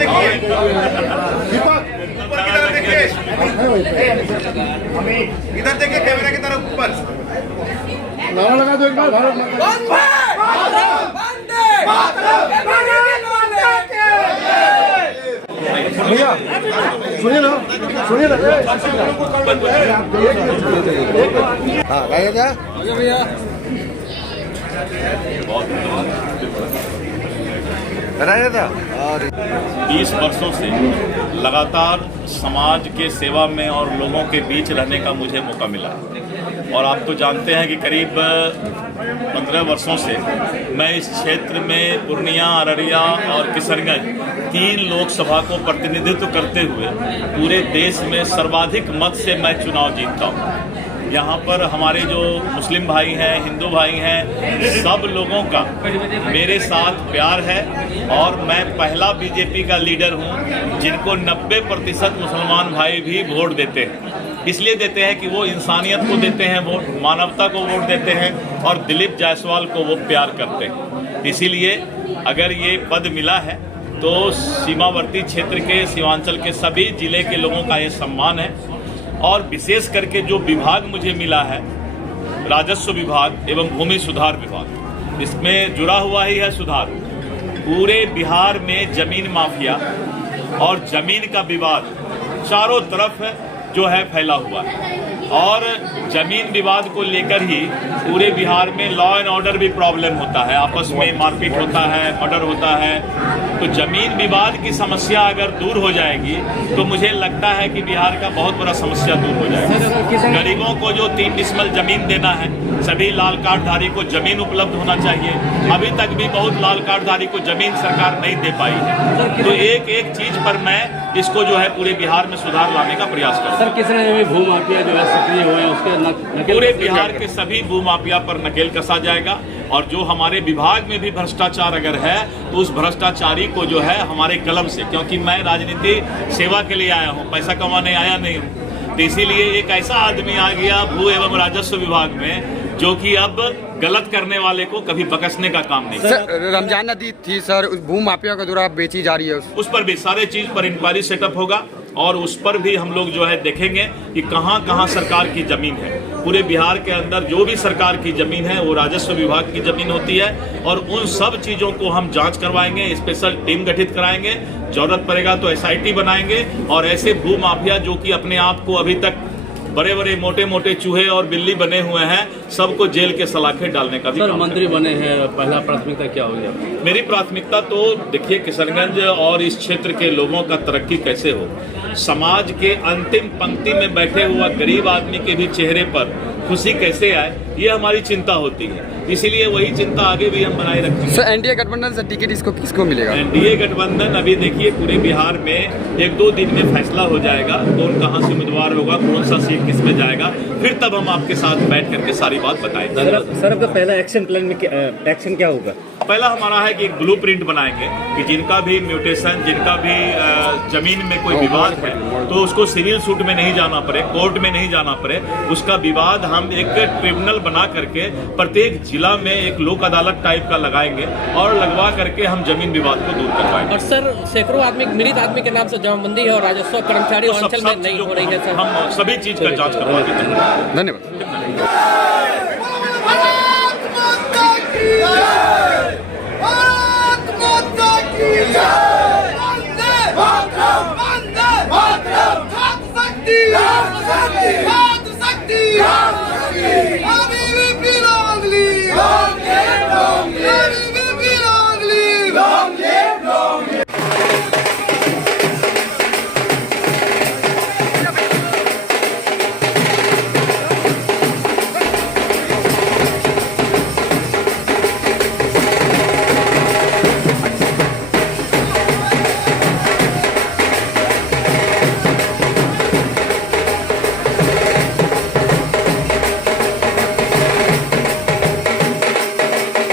देखिए, ऊपर की तरफ देखिए, इधर देखिए कैमरा की तरफ ऊपर। नारा लगा दो एक बार, भारत भैया सुनिए ना, सुनिए ना। हाँ राजा भैया 20 वर्षों से लगातार समाज के सेवा में और लोगों के बीच रहने का मुझे मौका मिला और आप तो जानते हैं कि करीब 15 वर्षों से मैं इस क्षेत्र में पूर्णिया, अररिया और किशनगंज 3 लोकसभा को प्रतिनिधित्व करते हुए पूरे देश में सर्वाधिक मत से मैं चुनाव जीतता हूँ। यहाँ पर हमारे जो मुस्लिम भाई हैं, हिंदू भाई हैं, सब लोगों का मेरे साथ प्यार है और मैं पहला बीजेपी का लीडर हूँ जिनको 90% मुसलमान भाई भी वोट देते हैं। इसलिए देते हैं कि वो इंसानियत को देते हैं वोट, मानवता को वोट देते हैं और दिलीप जायसवाल को वो प्यार करते हैं। इसीलिए अगर ये पद मिला है तो सीमावर्ती क्षेत्र के, सीमांचल के सभी जिले के लोगों का ये सम्मान है और विशेष करके जो विभाग मुझे मिला है, राजस्व विभाग एवं भूमि सुधार विभाग, इसमें जुड़ा हुआ ही है सुधार। पूरे बिहार में जमीन माफिया और जमीन का विवाद चारों तरफ जो है फैला हुआ है और जमीन विवाद को लेकर ही पूरे बिहार में लॉ एंड ऑर्डर भी प्रॉब्लम होता है, आपस में मारपीट होता है, मर्डर होता है। तो जमीन विवाद की समस्या अगर दूर हो जाएगी तो मुझे लगता है कि बिहार का बहुत बड़ा समस्या दूर हो जाएगा। गरीबों को जो 3 डिसमल जमीन देना है, सभी लाल कार्डधारी को जमीन उपलब्ध होना चाहिए। अभी तक भी बहुत लाल कार्डधारी को जमीन सरकार नहीं दे पाई है। तो एक एक चीज पर मैं इसको जो है पूरे बिहार में सुधार लाने का प्रयास करूँ। सर किस तरह भूमाफिया जो है सक्रिय हुए हैं उसके पूरे बिहार के सभी भूमाफिया पर नकेल कसा जाएगा और जो हमारे विभाग में भी भ्रष्टाचार अगर है तो उस भ्रष्टाचारी को जो है हमारे कलम से, क्योंकि मैं राजनीति सेवा के लिए आया हूँ, पैसा कमाने आया नहीं हूँ, तो इसीलिए एक ऐसा आदमी आ गया भू एवं राजस्व विभाग में जो कि अब गलत करने वाले को कभी बकसने का काम नहीं। सर रमजान नदी थी सर, उस भू माफिया के द्वारा बेची जा रही है, उस पर भी सारे चीज पर इंक्वायरी सेटअप होगा और उस पर भी हम लोग जो है देखेंगे कि कहाँ कहाँ सरकार की जमीन है। पूरे बिहार के अंदर जो भी सरकार की जमीन है वो राजस्व विभाग की जमीन होती है और उन सब चीजों को हम जांच करवाएंगे, स्पेशल टीम गठित कराएंगे, जरूरत पड़ेगा तो SIT बनाएंगे और ऐसे भू माफिया जो कि अपने आप को अभी तक बड़े बड़े मोटे मोटे चूहे और बिल्ली बने हुए हैं, सबको जेल के सलाखे डालने का भी सर मंत्री बने हैं, पहला प्राथमिकता क्या होगी? मेरी प्राथमिकता तो देखिए किशनगंज और इस क्षेत्र के लोगों का तरक्की कैसे हो, समाज के अंतिम पंक्ति में बैठे हुआ गरीब आदमी के भी चेहरे पर खुशी कैसे आए, ये हमारी चिंता होती है। इसीलिए वही चिंता आगे भी हम बनाए रखते हैं। सर एनडीए गठबंधन से टिकट इसको किसको मिलेगा? एनडीए गठबंधन अभी देखिए पूरे बिहार में 1-2 दिन में फैसला हो जाएगा, कौन कहाँ से उम्मीदवार होगा, कौन सा सीट किस में जाएगा, फिर तब हम आपके साथ बैठ करके सारी बात बताएंगे। सर आपका पहला एक्शन प्लान में एक्शन क्या होगा? पहला हमारा है कि एक ब्लूप्रिंट बनाएंगे कि जिनका भी म्यूटेशन, जिनका भी जमीन में कोई विवाद है तो उसको सिविल सूट में नहीं जाना पड़े, कोर्ट में नहीं जाना पड़े, उसका विवाद हम एक ट्रिब्यूनल बना करके प्रत्येक जिला में एक लोक अदालत टाइप का लगाएंगे और लगवा करके हम जमीन विवाद को दूर करवाएंगे। और सर सैकड़ों आदमी मृत आदमी के नाम से जमाबंदी है और राजस्व कर्मचारी अंचल में नहीं हो रही है सर, हम सभी चीज का जांच करवा देंगे। धन्यवाद। भारत माता की जय।